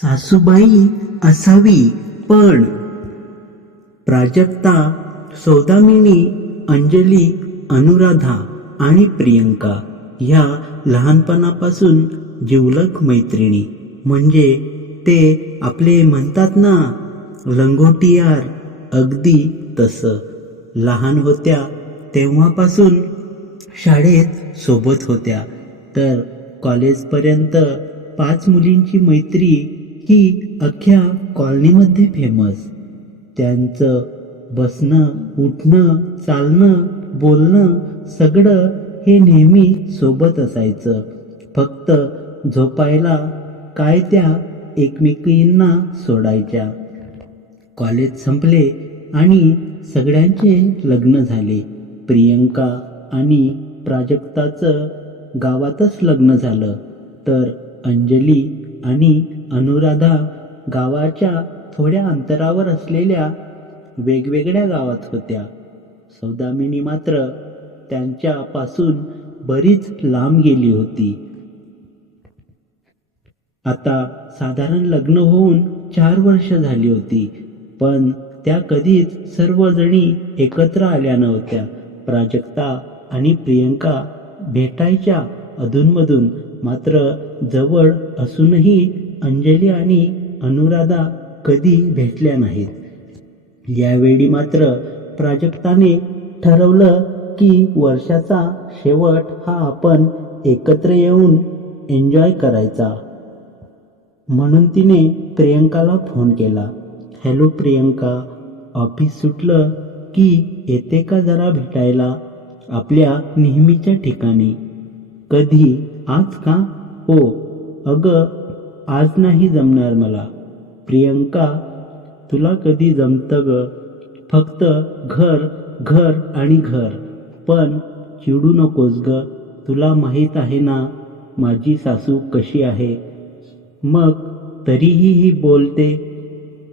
सासूबाई असावी पण प्राजक्ता सौदामिनी अंजली अनुराधा आणि प्रियंका ह्या लहानपणापासून जिवलग मैत्रिणी. म्हणजे ते आपले म्हणतात ना लंगोटियार अगदी तसं. लहान होत्या तेव्हापासून शाळेत सोबत होत्या. तर कॉलेजपर्यंत पाच मुलींची मैत्री ही अख्ख्या कॉलनीमध्ये फेमस त्यांचं बसणं उठणं चालणं बोलणं सगळं हे नेहमी सोबत असायचं. फक्त झोपायला काय त्या एकमेकींना सोडायच्या. कॉलेज संपले आणि सगळ्यांचे लग्न झाले. प्रियंका आणि प्राजक्ताचं गावातच लग्न झालं. तर अंजली आणि अनुराधा गावाच्या थोड्या अंतरावर असलेल्या वेगवेगळ्या गावात होत्या. सौदामिनी मात्र त्यांच्यापासून बरीच लांब गेली होती. आता साधारण लग्न होऊन चार वर्ष झाली होती पण त्या कधीच सर्वजणी एकत्र आल्या नव्हत्या. प्राजक्ता आणि प्रियंका भेटायच्या अधूनमधून मात्र जवळ असूनही अंजली आणि अनुराधा कधी भेटल्या नाहीत. यावेळी मात्र प्राजक्ताने ठरवलं की वर्षाचा शेवट हा आपण एकत्र येऊन एन्जॉय करायचा. म्हणून तिने प्रियंकाला फोन केला. हॅलो प्रियंका ऑफिस सुटलं की येते का जरा भेटायला? आपल्या नेहमीच्या ठिकाणी. कधी आज का? हो. अगं आज नाही जमणार मला. प्रियंका तुला कधी जमतं ग? फक्त घर घर आणि घर. पण चिडू नकोस ग. तुला माहीत आहे ना माझी सासू कशी आहे? मग तरीही ही बोलते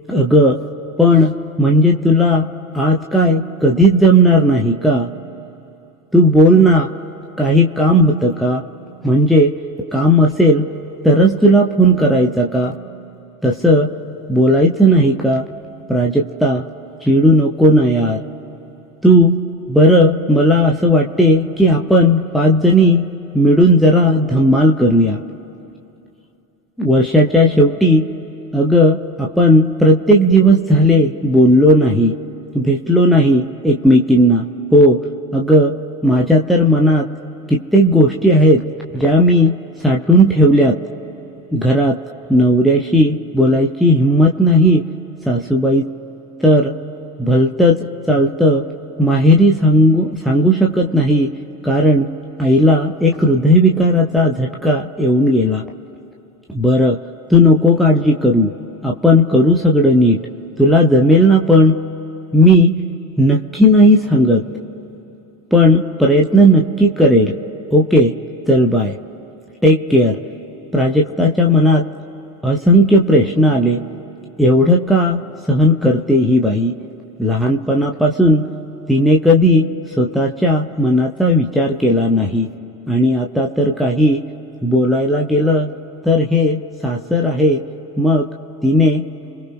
अगं पण म्हणजे तुला आज काय? कधीच जमणार नाही का? तू बोल ना काही काम होतं का? म्हणजे काम असेल तरच तुला फोन करायचा का? तसं बोलायचं नाही का? प्राजक्ता चिडू नको ना यार. तू बरं मला असं वाटते की आपण पाच जणी मिळून जरा धम्माल करूया. वर्षाच्या शेवटी अगं आपण प्रत्येक दिवस झाले बोललो नाही भेटलो नाही एकमेकींना. हो अगं माझ्या तर मनात कित्येक गोष्टी आहेत ज्या मी साठवून ठेवल्यात घरात नवऱ्याशी बोलायची हिंमत नाही सासूबाई तर भलतंच चालतं माहेरी सांगू सांगू शकत नाही कारण आईला एक हृदयविकाराचा झटका येऊन गेला. बरं तू नको काळजी करू आपण करू सगळं नीट तुला जमेल ना पण? मी नक्की नाही सांगत पण प्रयत्न नक्की करेल ओके? चल बाय टेक केअर प्राजक्ताच्या मनात असंख्य प्रश्न आले. एवढं का सहन करते ही बाई? लहानपणापासून तिने कधी स्वतःच्या मनाचा विचार केला नाही. आणि आता तर काही बोलायला गेलं तर हे सासर आहे. मग तिने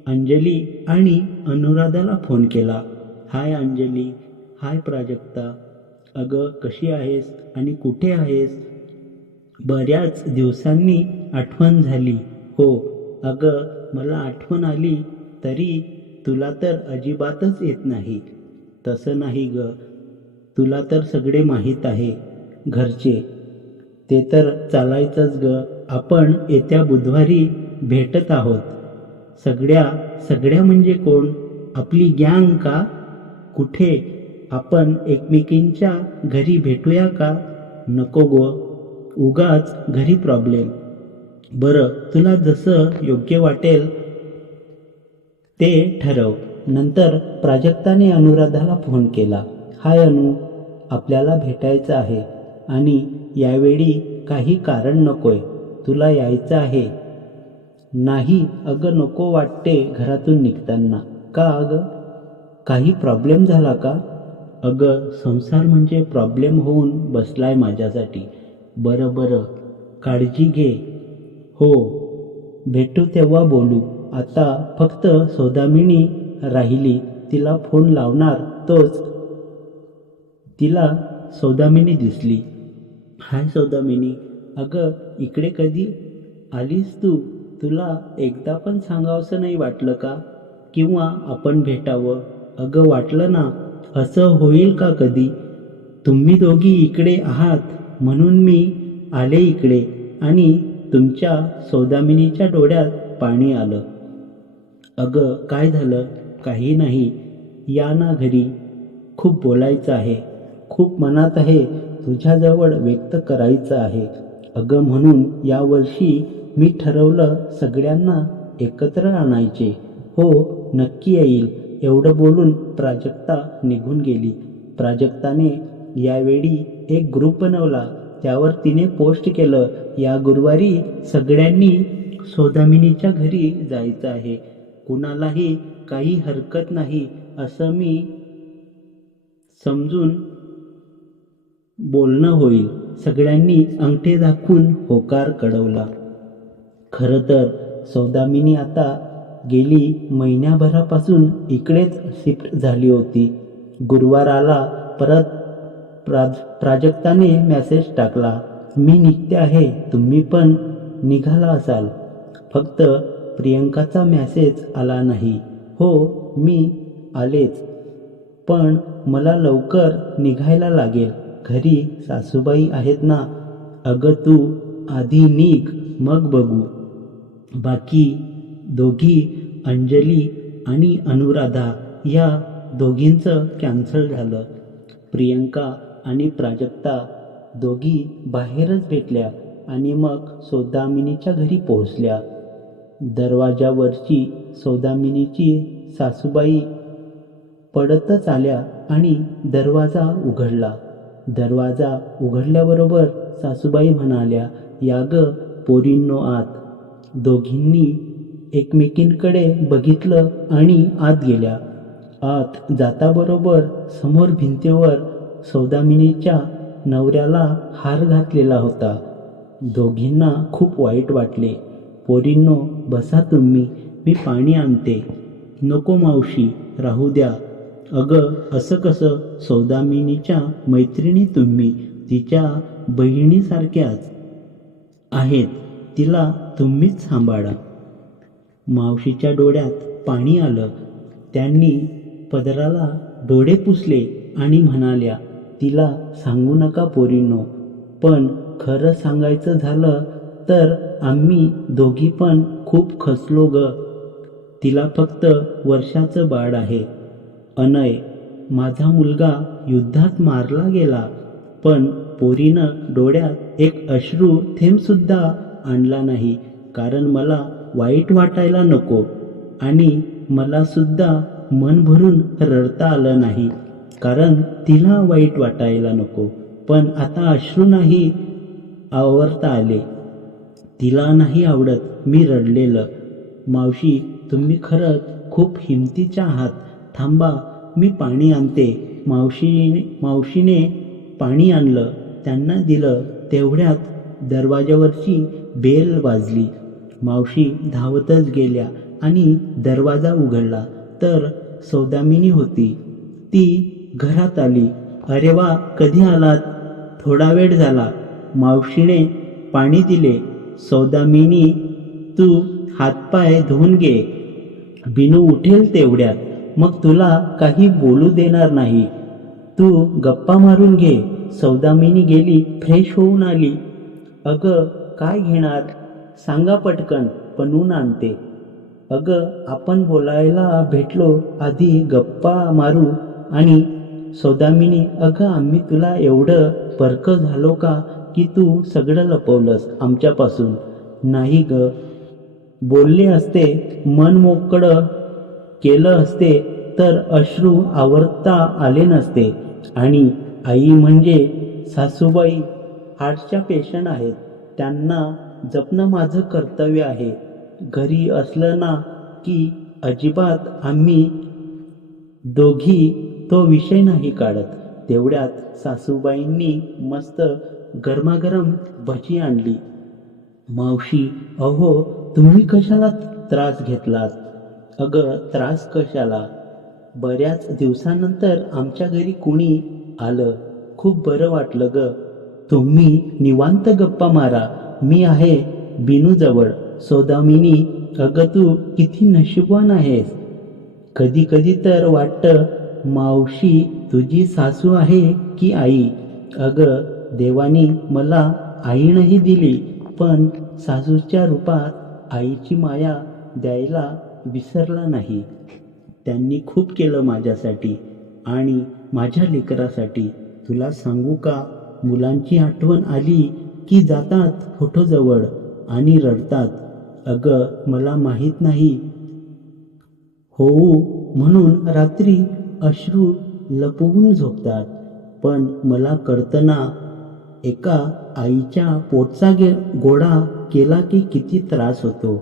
अंजली आणि अनुराधाला फोन केला. हाय अंजली. हाय प्राजक्ता. अगं कशी आहेस आणि कुठे आहेस? बऱ्याच दिवसांनी आठवण झाली. हो अगं मला आठवण आली तरी तुला तर अजिबातच येत नाही. तसं नाही ग. तुला तर सगळे माहीत आहे घरचे. ते तर चालायचंच ग. आपण येत्या बुधवारी भेटत आहोत. सगळ्या सगळ्या म्हणजे कोण? आपली गँग का? कुठे? आपण एकमेकींच्या घरी भेटूया का? नको गो. उगाच घरी प्रॉब्लेम बरं तुला जसं योग्य वाटेल ते ठरव. नंतर प्राजक्ताने अनुराधाला फोन केला. हाय अनु आपल्याला भेटायचं आहे आणि यावेळी काही कारण नकोय. तुला यायचं आहे. नाही अगं नको वाटते घरातून निघताना. का अगं? काही प्रॉब्लेम झाला का? अगं संसार म्हणजे प्रॉब्लेम होऊन बसलाय माझ्यासाठी. बरं बरं. काळजी घे. हो. भेटू तेव्हा बोलू. आता फक्त सौदामिनी राहिली. तिला फोन लावणार तोच. तिला सौदामिनी दिसली. हाय सौदामिनी. अगं इकडे कधी आलीस तू? तुला एकदा पण सांगावंसं नाही वाटलं का? किंवा आपण भेटावं? अगं वाटलं ना? असं होईल का कधी? तुम्ही दोघी इकडे आहात. म्हणून मी आले इकडे आणि तुमच्या सौदामिनीच्या डोळ्यात पाणी आलं. अगं काय झालं? काही नाही. या ना घरी. खूप बोलायचं आहे. खूप मनात आहे. तुझ्याजवळ व्यक्त करायचं आहे. अगं म्हणून यावर्षी मी ठरवलं सगळ्यांना एकत्र आणायचे. हो नक्की येईल. एवढं बोलून प्राजक्ता निघून गेली. प्राजक्ताने यावेळी एक ग्रुप बनवला. त्यावर तिने पोस्ट केलं या गुरुवारी सगळ्यांनी सौदामिनीच्या घरी जायचं आहे. कुणालाही काही हरकत नाही. असं मी समजून बोलणं होईल. सगळ्यांनी अंगठे दाखवून होकार कळवला. खरं तर सौदामिनी आता गेली महिन्याभरापासून इकडेच शिफ्ट झाली होती. गुरुवार आला परत प्राज प्राजक्ताने मेसेज टाकला मी निघते आहे तुम्ही पण निघाला असाल. फक्त प्रियंकाचा मॅसेज आला नाही. हो मी आलेच पण मला लवकर निघायला लागेल. घरी सासूबाई आहेत ना? अगं तू आधी निघ मग बघू. बाकी दोघी अंजली आणि अनुराधा या दोघींचं कॅन्सल झालं. प्रियंका आणि प्राजक्ता दोघी बाहेरच भेटल्या आणि मग सौदामिनीच्या घरी पोहोचल्या. दरवाजावरची सौदामिनीची सासूबाई पडतच आल्या आणि दरवाजा उघडला. दरवाजा उघडल्याबरोबर सासूबाई म्हणाल्या या ग पोरींनो आत. दोघींनी एकमेकींकडे बघितलं आणि आत गेल्या. आत जाताबरोबर समोर भिंतीवर सौदामिनीच्या नवऱ्याला हार घातलेला होता. दोघींना खूप वाईट वाटले. पोरींनो बसा तुम्ही मी पाणी आणते. नको मावशी राहू द्या. अगं असं कसं? सौदामिनीच्या मैत्रिणी तुम्ही तिच्या बहिणीसारख्याच आहेत. तिला तुम्हीच सांभाळा. मावशीच्या डोळ्यात पाणी आलं. त्यांनी पदराला डोळे पुसले आणि म्हणाल्या तिला सांगू नका पोरीनो पण खरं सांगायचं झालं तर आम्ही दोघी पण खूप खसलो ग. तिला फक्त वर्षाचं बाळ आहे. अनय माझा मुलगा युद्धात मारला गेला पण पोरीनं डोळ्यात एक अश्रू थेंबसुद्धा आणला नाही कारण मला वाईट वाटायला नको आणि मलासुद्धा मन भरून रडता आलं नाही. कारण तिला वाईट वाटायला नको. पण आता अश्रू नाही आवरता आले. तिला नाही आवडत मी रडलेलं. मावशी तुम्ही खरंच खूप हिमतीच्या आहात. थांबा मी पाणी आणते. मावशी मावशीने पाणी आणलं. त्यांना दिलं. तेवढ्यात दरवाजावरची बेल वाजली. मावशी धावतच गेल्या आणि दरवाजा उघडला. तर सौदामिनी होती. ती घरात आली. अरे वा कधी आलात? थोडा वेळ झाला. मावशीने पाणी दिले. सौदामिनी तू हातपाय धुवून घे. बिनू उठेल तेवढ्यात. मग तुला काही बोलू देणार नाही. तू गप्पा मारून घे. सौदामिनी गेली फ्रेश होऊन आली. अगं काय घेणार? सांगा पटकन बनवून आणते. अगं आपण बोलायला भेटलो आधी गप्पा मारू आणि सौदामिनी अगं आम्ही तुला एवढं परकं झालो का की तू सगळं लपवलंस आमच्यापासून? नाही ग. बोलले असते मन मोकळं केलं असते तर अश्रू आवरता आले नसते. आणि आई म्हणजे सासूबाई हार्टच्या पेशंट आहेत. त्यांना जपणं माझं कर्तव्य आहे. घरी असलं ना की अजिबात आम्ही दोघी तो विषय नाही काढत. तेवढ्यात सासूबाईंनी मस्त गरमागरम भजी आणली. मावशी अहो तुम्ही कशाला त्रास घेतलात? अगं त्रास कशाला? बऱ्याच दिवसानंतर आमच्या घरी कुणी आलं. खूप बरं वाटलं ग. तुम्ही निवांत गप्पा मारा. मी आहे बिनूजवळ. सौदामिनी अगं तू किती नशिबवान आहेस. कधी कधी तर वाटतं मावशी तुझी सासू आहे की आई? अगं देवानी मला आईनही दिली पण सासूच्या रूपात आईची माया द्यायला विसरला नाही. त्यांनी खूप केलं माझ्यासाठी आणि माझ्या लेकरासाठी. तुला सांगू का मुलांची आठवण आली की जातात फोटोजवळ आणि रडतात. अगं मला माहीत नाही. होऊ म्हणून रात्री अश्रू लपवून झोपतात. पण मला कळतंना एका आईच्या पोटचा गे गोडा केला की किती त्रास होतो.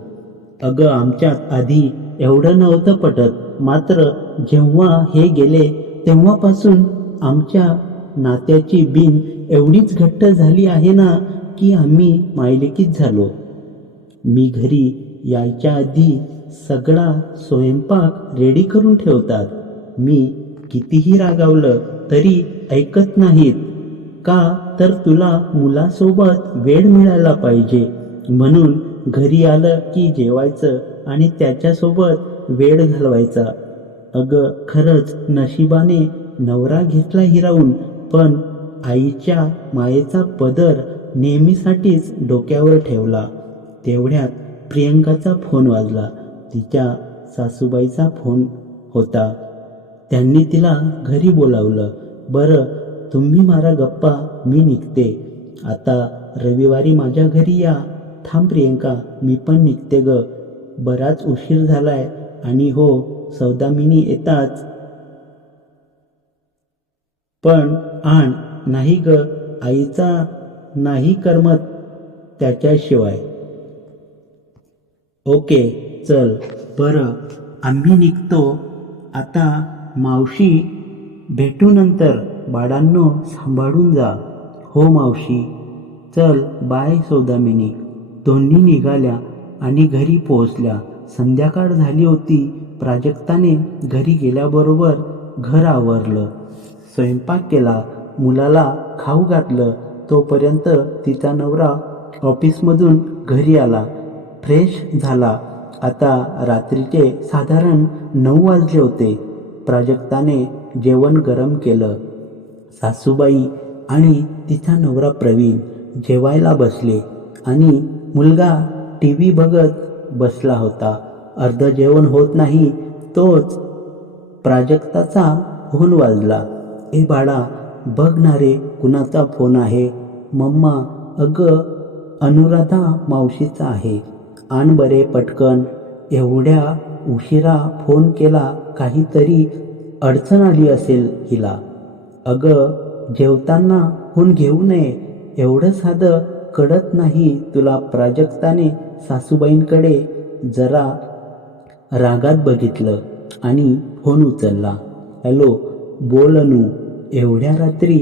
अगं आमच्यात आधी एवढं नव्हतं पटत. मात्र जेव्हा हे गेले तेव्हापासून आमच्या नात्याची बिन एवढीच घट्ट झाली आहे ना की आम्ही मायलेकीत झालो. मी घरी यायच्या आधी सगळा स्वयंपाक रेडी करून ठेवतात. मी कितीही रागावलं तरी ऐकत नाहीत. का तर तुला मुलासोबत वेळ मिळायला पाहिजे. म्हणून घरी आलं की जेवायचं आणि त्याच्यासोबत वेळ घालवायचा. अगं खरंच नशिबाने नवरा घेतला हिरावून पण आईच्या मायेचा पदर नेहमीसाठीच डोक्यावर ठेवला. तेवढ्यात प्रियंकाचा फोन वाजला. तिच्या सासूबाईचा फोन होता. त्यांनी तिला घरी बोलावलं. बरं तुम्ही मारा गप्पा मी निघते. आता रविवारी माझ्या घरी या. थांब प्रियंका मी पण निघते ग. बराच उशीर झालाय आणि हो सौदामिनी येताच. पण आण नाही ग आईचा नाही करमत त्याच्याशिवाय. ओके चल. बरं आम्ही निघतो. आता मावशी भेटू नंतर बाळांनो सांभाळून जा. हो मावशी चल बाय सौदामिनी. दोन्ही निघाल्या आणि घरी पोहोचल्या. संध्याकाळ झाली होती. प्राजक्ताने घरी गेल्याबरोबर घर आवरलं. स्वयंपाक केला. मुलाला खाऊ घातलं. तोपर्यंत तिचा नवरा ऑफिसमधून घरी आला. फ्रेश झाला. आता रात्रीचे साधारण नऊ वाजले होते. प्राजक्ताने जेवण गरम केलं. सासूबाई आणि तिचा नवरा प्रवीण जेवायला बसले आणि मुलगा टी व्ही बघत बसला होता. अर्ध जेवण होत नाही तोच प्राजक्ताचा फोन वाजला. ए बाळा बघणारे कुणाचा फोन आहे? मम्मा अगं अनुराधा मावशीचा आहे. आण बरे पटकन एवढ्या उशिरा फोन केला काहीतरी अडचण आली असेल हिला. अगं जेवताना फोन घेऊ नये एवढं साधं कळत नाही तुला प्राजक्ताने सासूबाईंकडे जरा रागात बघितलं आणि फोन उचलला. हॅलो बोल अनु एवढ्या रात्री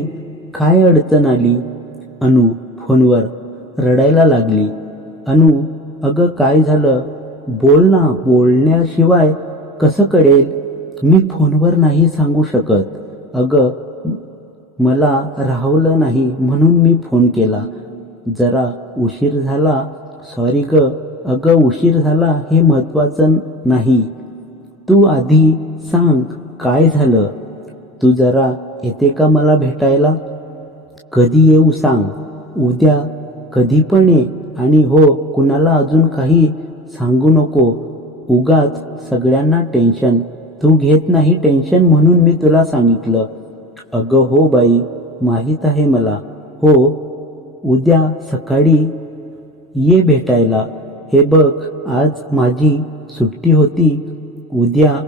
काय अडचण आली? अनु फोनवर रडायला लागली. अनु अगं काय झालं? बोल ना बोलण्याशिवाय कसं कळेल? मी फोनवर नाही सांगू शकत. अगं मला राहवलं नाही म्हणून मी फोन केला. जरा उशीर झाला. सॉरी ग. अगं उशीर झाला हे महत्त्वाचं नाही. तू आधी सांग काय झालं? तू जरा येते का मला भेटायला? कधी येऊ सांग. उद्या कधी पण ये. आणि हो कुणाला अजून काही सांगू नको. उगाच सगळ्यांना टेन्शन. तू घेत नाही टेन्शन म्हणून मी तुला सांगितलं. अगं हो बाई माहीत आहे मला. हो उद्या सकाळी ये भेटायला. हे बघ आज माझी सुट्टी होती. उद्या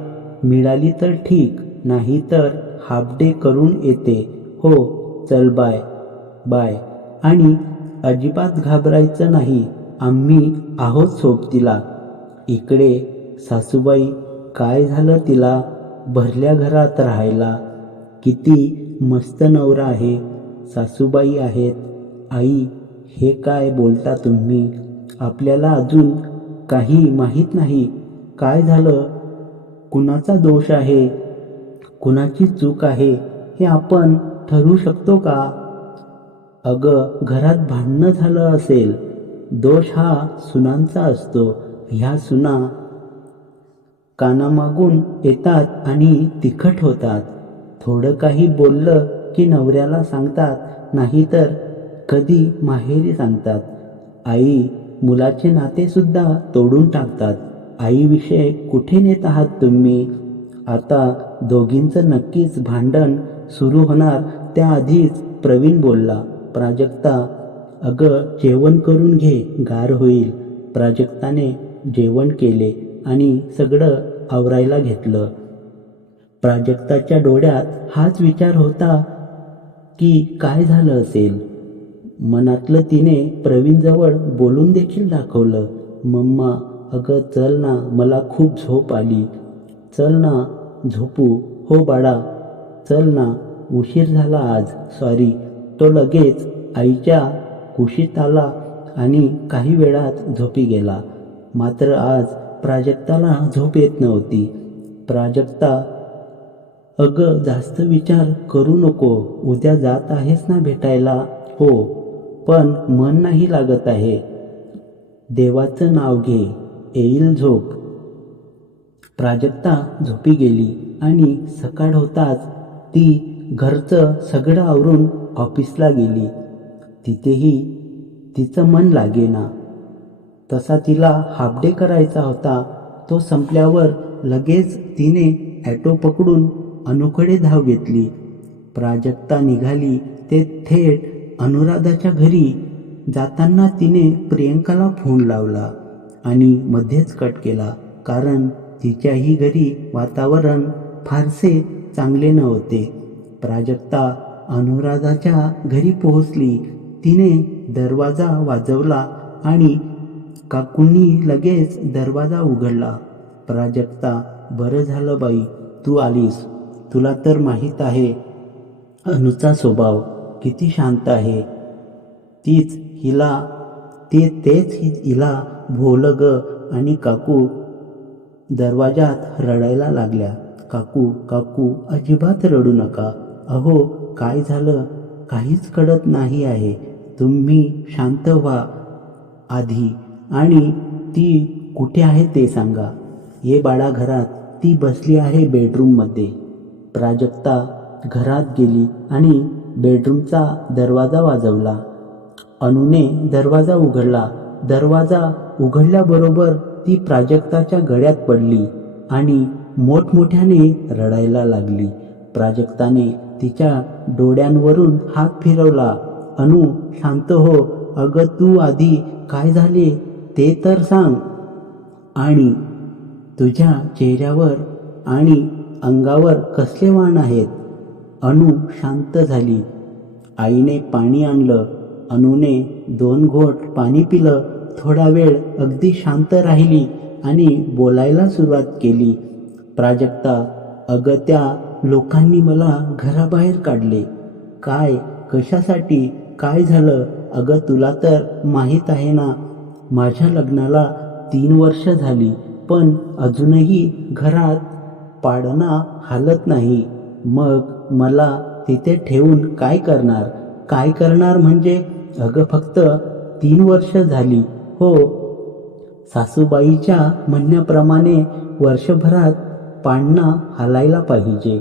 मिळाली तर ठीक नाही तर हाफ डे करून येते. हो चल बाय. बाय. आणि अजिबात घाबरायचं नाही. आम्ही आहोत सोबतीला. इकडे सासूबाई काय झालं तिला? भरल्या घरात राहायला. किती मस्त नवरा आहे. सासूबाई आहेत. आई हे काय बोलता तुम्ही? आपल्याला अजून काही माहीत नाही. काय झालं? कुणाचा दोष आहे? कुणाची चूक आहे? हे आपण ठरवू शकतो का? अगं घरात भांडणं झालं असेल. दोष हा सुनांचा असतो. ह्या सुना कानामागून येतात आणि तिखट होतात. थोडं काही बोललं की नवऱ्याला सांगतात नाहीतर कधी माहेरी सांगतात. आई मुलाचे नातेसुद्धा तोडून टाकतात. आईविषयी कुठे नेत आहात तुम्ही? आता दोघींचं नक्कीच भांडण सुरू होणार. त्याआधीच प्रवीण बोलला प्राजक्ता अगं जेवण करून घे गार होईल. प्राजक्ताने जेवण केले आणि सगळं आवरायला घेतलं. प्राजक्ताच्या डोळ्यात हाच विचार होता की काय झालं असेल? मनातलं तिने प्रवीणजवळ बोलून देखील दाखवलं मम्मा अगं चल ना मला खूप झोप आली. चल ना झोपू. हो बाळा. चल ना उशीर झाला आज. सॉरी. तो लगेच आईच्या कुशीत आला आणि काही वेळात झोपी गेला. मात्र आज प्राजक्ताला झोप येत नव्हती. प्राजक्ता अगं जास्त विचार करू नको उद्या जात आहेस ना भेटायला? हो पण मन नाही लागत आहे. देवाचं नाव घे येईल झोप. प्राजक्ता झोपी गेली आणि सकाळ होताच ती घरचं सगळं आवरून ऑफिसला गेली. तिथेही तिचं मन लागेना. तसा तिला हाफ डे करायचा होता तो संपल्यावर लगेच तिने ॲटो पकडून अनुकडे धाव घेतली. प्राजक्ता निघाली ते थेट अनुराधाच्या घरी जाताना तिने प्रियंकाला फोन लावला आणि मध्येच कट केला कारण तिच्याही घरी वातावरण फारसे चांगले नव्हते. प्राजक्ता अनुराधाच्या घरी पोहोचली तिने दरवाजा वाजवला आणि काकूंनी लगेच दरवाजा उघडला. प्राजक्ता बरं झालं बाई तू आलीस. तुला तर माहीत आहे अनुचा स्वभाव किती शांत आहे. तीच हिला ते तेच हिला भोवलं आणि काकू दरवाजात रडायला लागल्या. काकू काकू अजिबात रडू नका. अहो काय झालं? काहीच कळत नाही आहे. तुम्ही शांत व्हा आधी. आणि ती कुठे आहे ते सांगा. ये बाळा घरात ती बसली आहे बेडरूममध्ये. प्राजक्ता घरात गेली आणि बेडरूमचा दरवाजा वाजवला. अनुने दरवाजा उघडला. दरवाजा उघडल्याबरोबर ती प्राजक्ताच्या गळ्यात पडली आणि मोठमोठ्याने रडायला लागली. प्राजक्ताने तिच्या डोळ्यांवरून हात फिरवला. अनु शांत हो. अगं तू आधी काय झाले ते तर सांग. आणि तुझ्या चेहऱ्यावर आणि अंगावर कसले वाण आहेत? अनु शांत झाली. आईने पाणी आणलं. अनुने दोन घोट पाणी पिलं. थोडा वेळ अगदी शांत राहिली आणि बोलायला सुरुवात केली. प्राजक्ता अगं त्या लोकांनी मला घराबाहेर काढले. काय कशासाठी? काय झालं? अगं तुला तर माहीत आहे ना माझ्या लग्नाला तीन वर्ष झाली पण अजूनही घरात पाडणा हालत नाही. मग मला तिथे ठेवून काय करणार? काय करणार म्हणजे अगं फक्त तीन वर्ष झाली. हो सासूबाईच्या म्हणण्याप्रमाणे वर्षभरात पाडणा हालायला पाहिजे.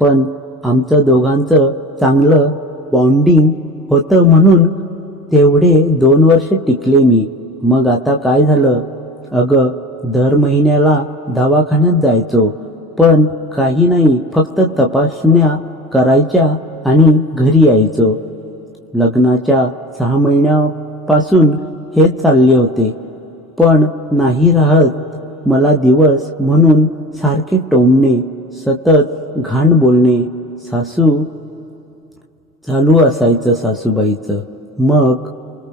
पण आमचं दोघांचं चांगलं बॉन्डिंग होतं म्हणून तेवढे दोन वर्ष टिकले मी. मग आता काय झालं? अगं दर महिन्याला दवाखान्यात जायचो पण काही नाही फक्त तपासण्या करायच्या आणि घरी यायचो. लग्नाच्या सहा महिन्यापासून हे चालले होते. पण नाही राहत मला दिवस म्हणून सारखे टोमणे सतत घाण बोलणे सासू चालू असायचं सासूबाईचं. मग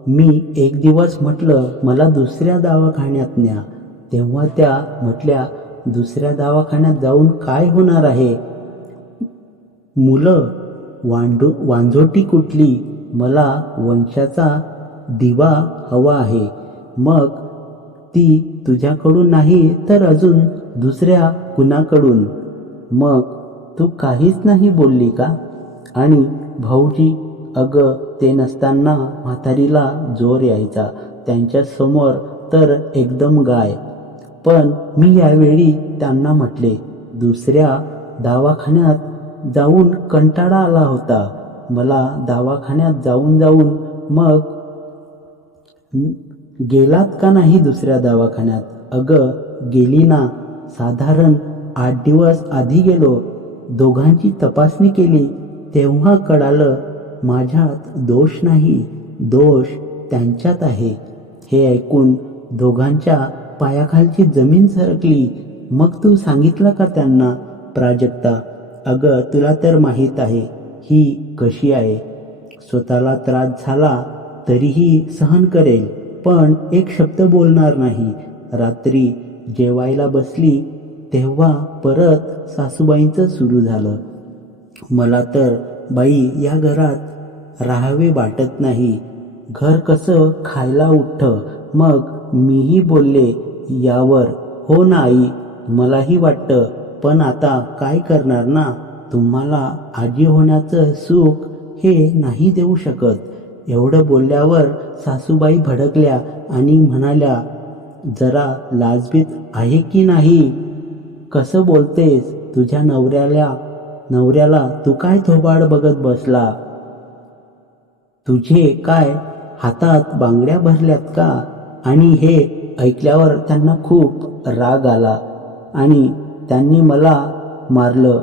मी एक दिवस म्हटलं मला दुसऱ्या दवाखान्यात न्या. तेव्हा त्या म्हटल्या दुसऱ्या दवाखान्यात जाऊन काय होणार आहे? मुलं वांडू वांझोटी कुठली? मला वंशाचा दिवा हवा आहे. मग ती तुझ्याकडून नाही तर अजून दुसऱ्या कुणाकडून? मग तू काहीच नाही बोलली का? आणि भाऊजी अगं ते नसताना म्हातारीला जोर यायचा. त्यांच्यासमोर तर एकदम गाय. पण मी यावेळी त्यांना म्हटले दुसऱ्या दवाखान्यात जाऊन कंटाळा आला होता. मला दवाखान्यात जाऊन जाऊन मग गेलात का नाही दुसऱ्या दवाखान्यात? अगं गेली ना. साधारण आठ दिवस आधी गेलो. दोघांची तपासणी केली. तेव्हा कळालं माझ्यात दोष नाही दोष त्यांच्यात आहे. हे ऐकून दोघांच्या पायाखालची जमीन सरकली. मग तू सांगितलं का त्यांना प्राजक्ता? अगं तुला तर माहीत आहे ही कशी आहे. स्वतःला त्रास झाला तरीही सहन करेल पण एक शब्द बोलणार नाही. रात्री जेवायला बसली तेव्हा परत सासूबाईंचं सुरू झालं. मला तर बाई या घरात राहावे वाटत नाही. घर कसं खायला उठतं मग मीही बोलले यावर हो ना आई मलाही वाटतं. पण आता काय करणार ना? तुम्हाला आजी होण्याचं सुख हे नाही देऊ शकत. एवढं बोलल्यावर सासूबाई भडकल्या आणि म्हणाल्या जरा लाजबीत आहे की नाही? कसं बोलतेस? तुझ्या नवऱ्याला नवऱ्याला तू काय थोबाड बघत बसला? तुझे काय हातात बांगड्या भरल्यात का? आणि हे ऐकल्यावर त्यांना खूप राग आला आणि त्यांनी मला मारलं.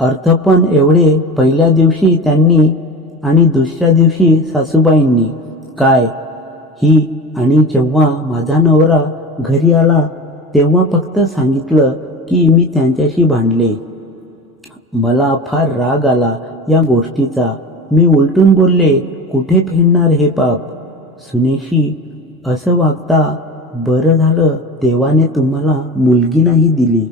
अर्थ पण एवढे पहिल्या दिवशी त्यांनी आणि दुसऱ्या दिवशी सासूबाईंनी. काय? ही आणि जेव्हा माझा नवरा घरी आला तेव्हा फक्त सांगितलं की मी त्यांच्याशी भांडले. मला फार राग आला या गोष्टीचा. मी उलटून बोलले कुठे फेडणार हे पाप? सुनेशी असं वागता बरं झालं देवाने तुम्हाला मुलगी नाही दिली.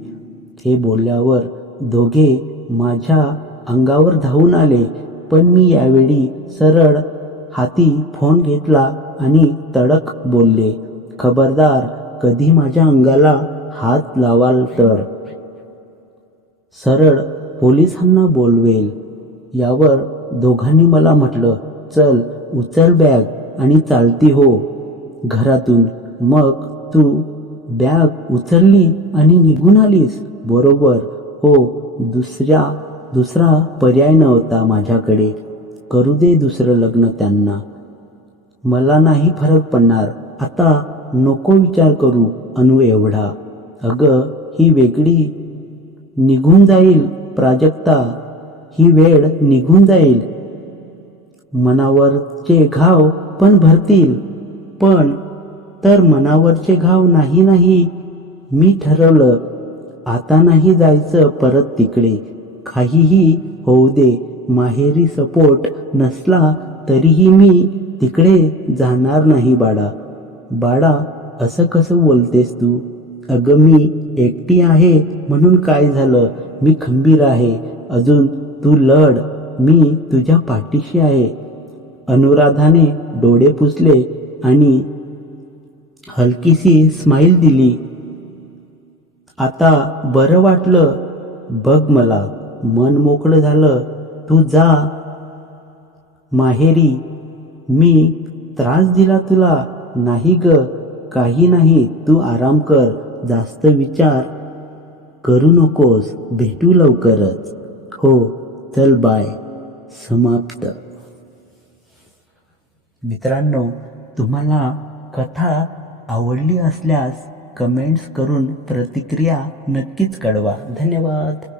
हे बोलल्यावर दोघे माझ्या अंगावर धावून आले पण मी यावेळी सरळ हाती फोन घेतला आणि तडक बोलले खबरदार कधी माझ्या अंगाला हात लावाल तर? सरळ पोलिसांना बोलवेल. यावर दोघांनी मला म्हटलं चल उचल बॅग आणि चालती हो. घरातून. मग तू बॅग उचलली आणि निघून आलीस. बरोबर. हो दुसऱ्या दुसरा पर्याय नव्हता माझ्याकडे. करू दे दुसरं लग्न त्यांना. मला नाही फरक पडणार. आता नको विचार करू अनु एवढा. अगं ही वेगळी निघून जाईल. प्राजक्ता ही वेळ निघून जाईल. मनावरचे घाव पण भरतील पण तर मनावरचे घाव नाही नाही मी ठरवलं आता नाही जायचं परत तिकडे. काहीही होऊ दे माहेरी सपोर्ट नसला तरीही मी तिकडे जाणार नाही बाळा. बाळा असं कसं बोलतेस तू? अगं मी एकटी आहे म्हणून काय झालं? मी खंबीर आहे. अजून तू लढ. मी तुझ्या पाठीशी आहे. अनुराधाने डोळे पुसले आणि हलकीशी स्माईल दिली. आता बरं वाटलं. बघ मला मन मोकळं झालं. तू जा. माहेरी मी त्रास दिला तुला. नाही ग काही नाही. तू आराम कर. जास्त विचार करू नकोस भेटू लवकरच. हो चल बाय. समाप्त. मित्रांनो तुम्हाला कथा आवडली असल्यास कमेंट्स करून प्रतिक्रिया नक्कीच कळवा. धन्यवाद.